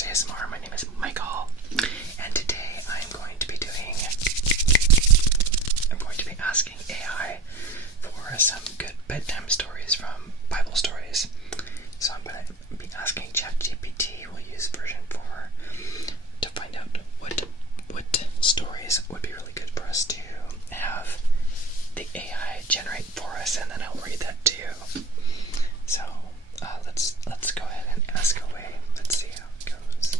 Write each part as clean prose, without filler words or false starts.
Stories ASMR. My name is Michael, and today I'm going to be asking AI for some good bedtime stories from Bible stories. So I'm going to be asking ChatGPT. We'll use version 4 to find out what stories would be really good for us to have the AI generate for us, and then I'll read that to you. So let's go ahead and ask away. Let's see how it goes.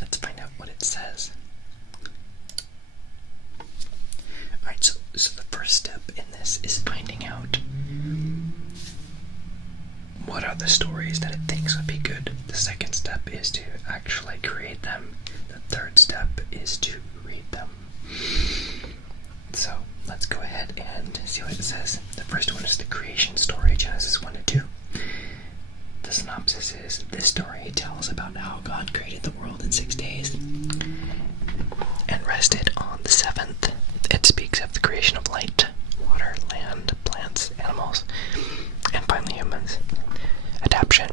Let's find out what it says. Alright, so the first step in this is finding out what are the stories that it thinks would be good. The second step is to actually create them. The third step is to read them. So let's go ahead and see what it says. The first one is the creation story, Genesis 1-2. The synopsis is, this story tells about how God created the world in 6 days and rested on the seventh. It speaks of the creation of light, water, land, plants, animals, and finally humans. Adaption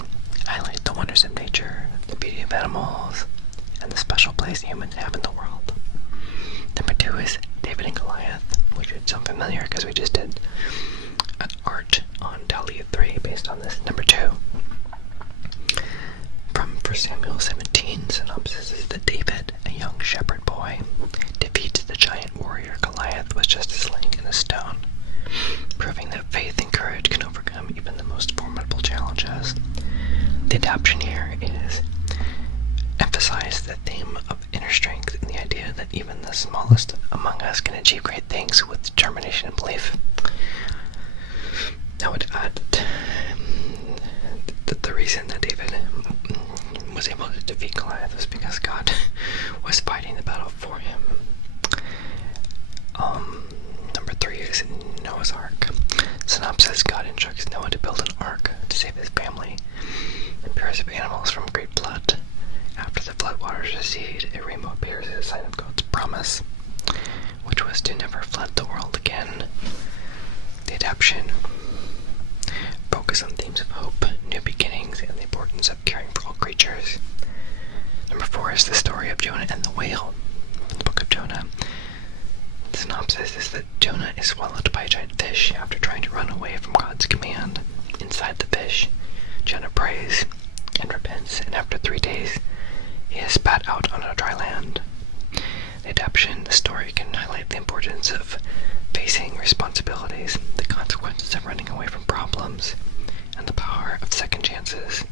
highlight the wonders of nature, the beauty of animals, and the special place humans have in the world. Number 2 is David and Goliath, which should sound familiar because we just did an art on Dall-e-3 based on this. Number 2, from 1 Samuel 17, synopsis is that David, a young shepherd boy, defeats the giant warrior Goliath with just a sling and a stone, proving that faith and courage can overcome even the most formidable challenges. The adaption here is emphasize the theme of inner strength and the idea that even the smallest among us can achieve great things with determination and belief. I would add that the reason that David was able to defeat Goliath was because God was fighting the battle for him. Number 3 is Noah's Ark. Synopsis: God instructs Noah to build an ark to save his family and pairs of animals from great flood. After the floodwaters recede, a rainbow appears as a sign of God's promise, which was to never flood the world again. The adaption focus on themes of hope, new beginnings, and the importance of caring for all creatures. Number 4 is the story of Jonah and the whale from the book of Jonah. The synopsis is that Jonah is swallowed by a giant fish after trying to run away from God's command. Inside the fish, Jonah prays and repents, and after 3 days, he is spat out on a dry land. The adaption, the story can highlight the importance of facing responsibilities, the consequences of running away from problems, and the power of second chances.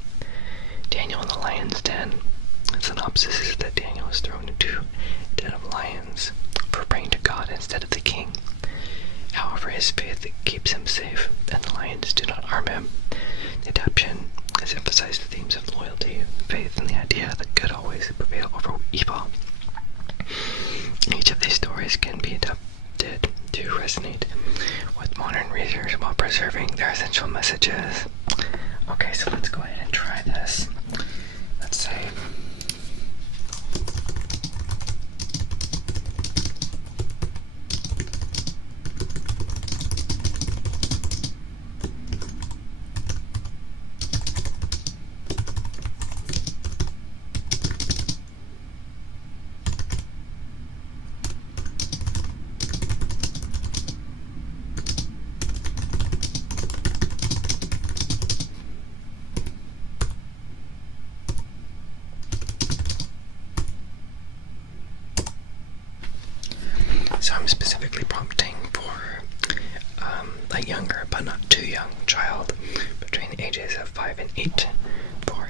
Daniel in the lion's den. The synopsis is that Daniel was thrown into a den of lions for praying to God instead of the king. However, his faith keeps him safe, and the lions do not harm him. The adaption has emphasized the themes of loyalty, faith, and the idea that good always prevail over evil. Each of these stories can be adapted to resonate with modern readers while preserving their essential messages. Okay, so let's go ahead and try this. Let's say So I'm specifically prompting for a younger but not too young child between the ages of 5 and 8 for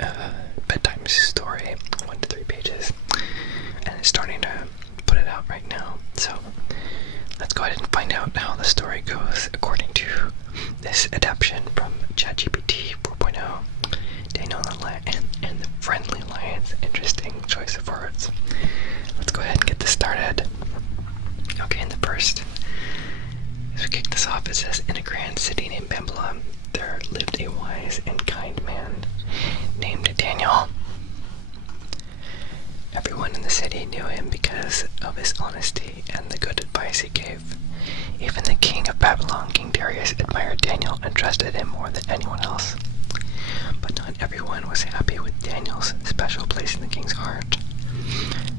a bedtime story, 1 to 3 pages, and it's starting to put it out right now. So let's go ahead and find out how the story goes according to this adaption from ChatGPT 4.0. Daniel and the Friendly Lions. Interesting choice of words. Let's go ahead and get this started. Okay, in the first, as we kick this off, it says, in a grand city named Babylon, there lived a wise and kind man named Daniel. Everyone in the city knew him because of his honesty and the good advice he gave. Even the king of Babylon, King Darius, admired Daniel and trusted him more than anyone else. But not everyone was happy with Daniel's special place in the king's heart.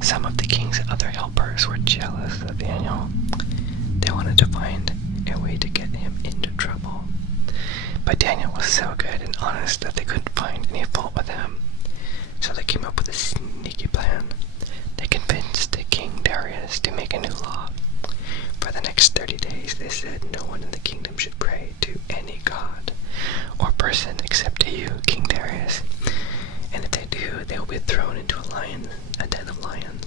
Some of the king's other helpers were jealous of Daniel. They wanted to find a way to get him into trouble. But Daniel was so good and honest that they couldn't find any fault with him. So they came up with a sneaky plan. They convinced King Darius to make a new law. For the next 30 days, they said no one in the kingdom should pray to any god or person except to you, King Darius. And if they do, they will be thrown into a den of lions.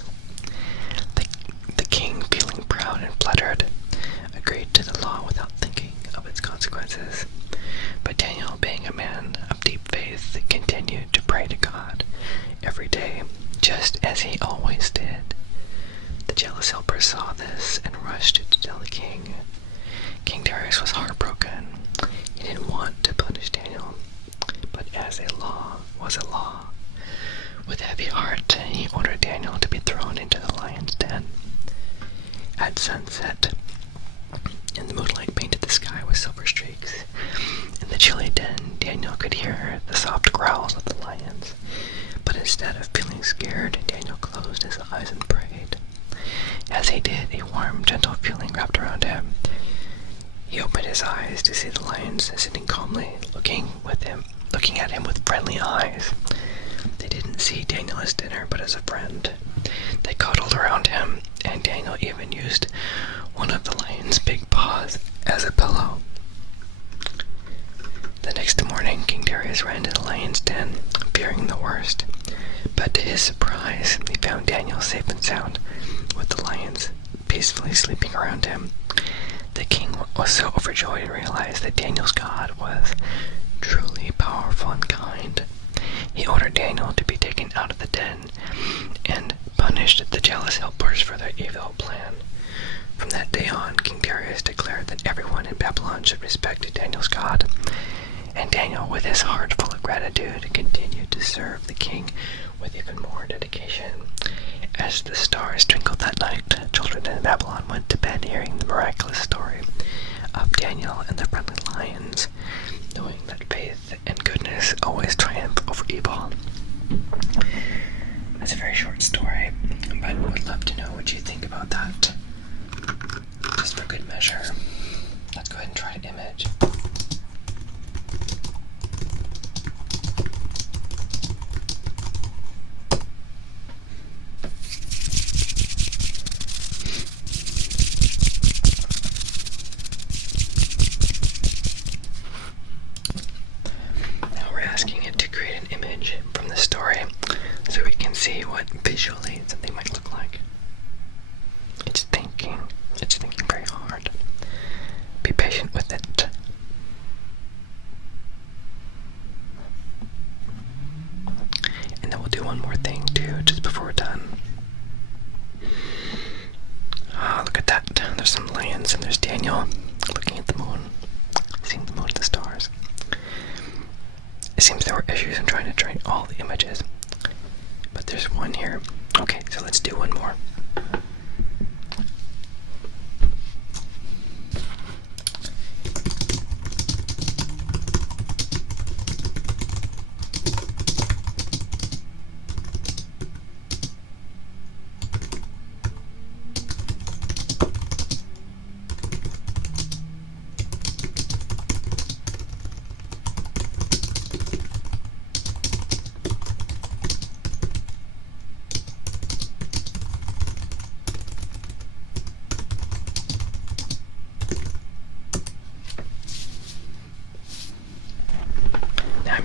The king, feeling proud and flattered, agreed to the law without thinking of its consequences. But Daniel, being a man of deep faith, continued to pray to God every day, just as he always did. The jealous helpers saw this and rushed to tell the king. King Darius was heartbroken. He didn't want to punish Daniel, but as a law was a law. With a heavy heart, he ordered Daniel to be thrown into the lion's den. At sunset, and the moonlight painted the sky with silver streaks. In the chilly den, Daniel could hear the soft growls of the lions. But instead of feeling scared, Daniel closed his eyes and prayed. As he did, a warm, gentle feeling wrapped around him. He opened his eyes to see the lions sitting calmly, looking at him with friendly eyes. They didn't see Daniel as dinner, but as a friend. They cuddled around him, and Daniel even used one of the lion's big paws as a pillow. The next morning, King Darius ran to the lion's den, fearing the worst. But to his surprise, he found Daniel safe and sound, with the lions peacefully sleeping around him. The king was so overjoyed and realized that Daniel's God was truly powerful and kind. He ordered Daniel to be taken out of the den and punished the jealous helpers for their evil plan. From that day on, King Darius declared that everyone in Babylon should respect Daniel's God. And Daniel, with his heart full of gratitude, continued to serve the king with even more dedication. As the stars twinkled that night, children in Babylon went to bed hearing the miraculous story of Daniel and the friendly lions, knowing that faith and goodness always triumph over evil. That's a very short story, but would love to know what you think about that. Just for good measure, let's go ahead and try an image. From the story so we can see what visually something might look like. It's thinking very hard. Be patient with it. And then we'll do one more thing too, just before we're done. Look at that. There's some lions and there's Daniel looking at the moon, seeing the moon and the stars. It seems there were issues in trying to train all the images, but there's one here. Okay, so let's do one more.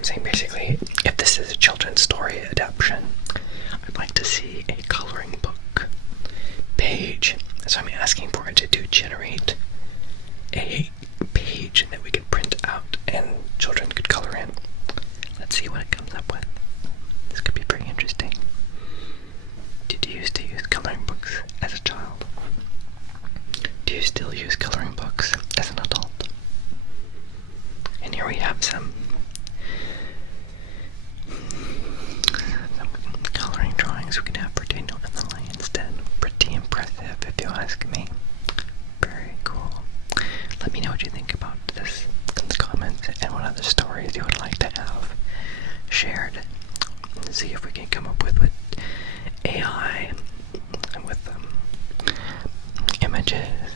saying basically, if this is a children's story adaptation, I'd like to see a coloring book page. So I'm asking for it to generate a page that we could print out and children could color in. Let's see what it comes up with. This could be pretty interesting. Did you used to use coloring books as a child? Do you still use coloring books as an adult? And here we have some coloring drawings we could have for Daniel and the Lion's Den. Pretty impressive, if you ask me. Very cool. Let me know what you think about this in the comments and what other stories you would like to have shared. See if we can come up with AI and with images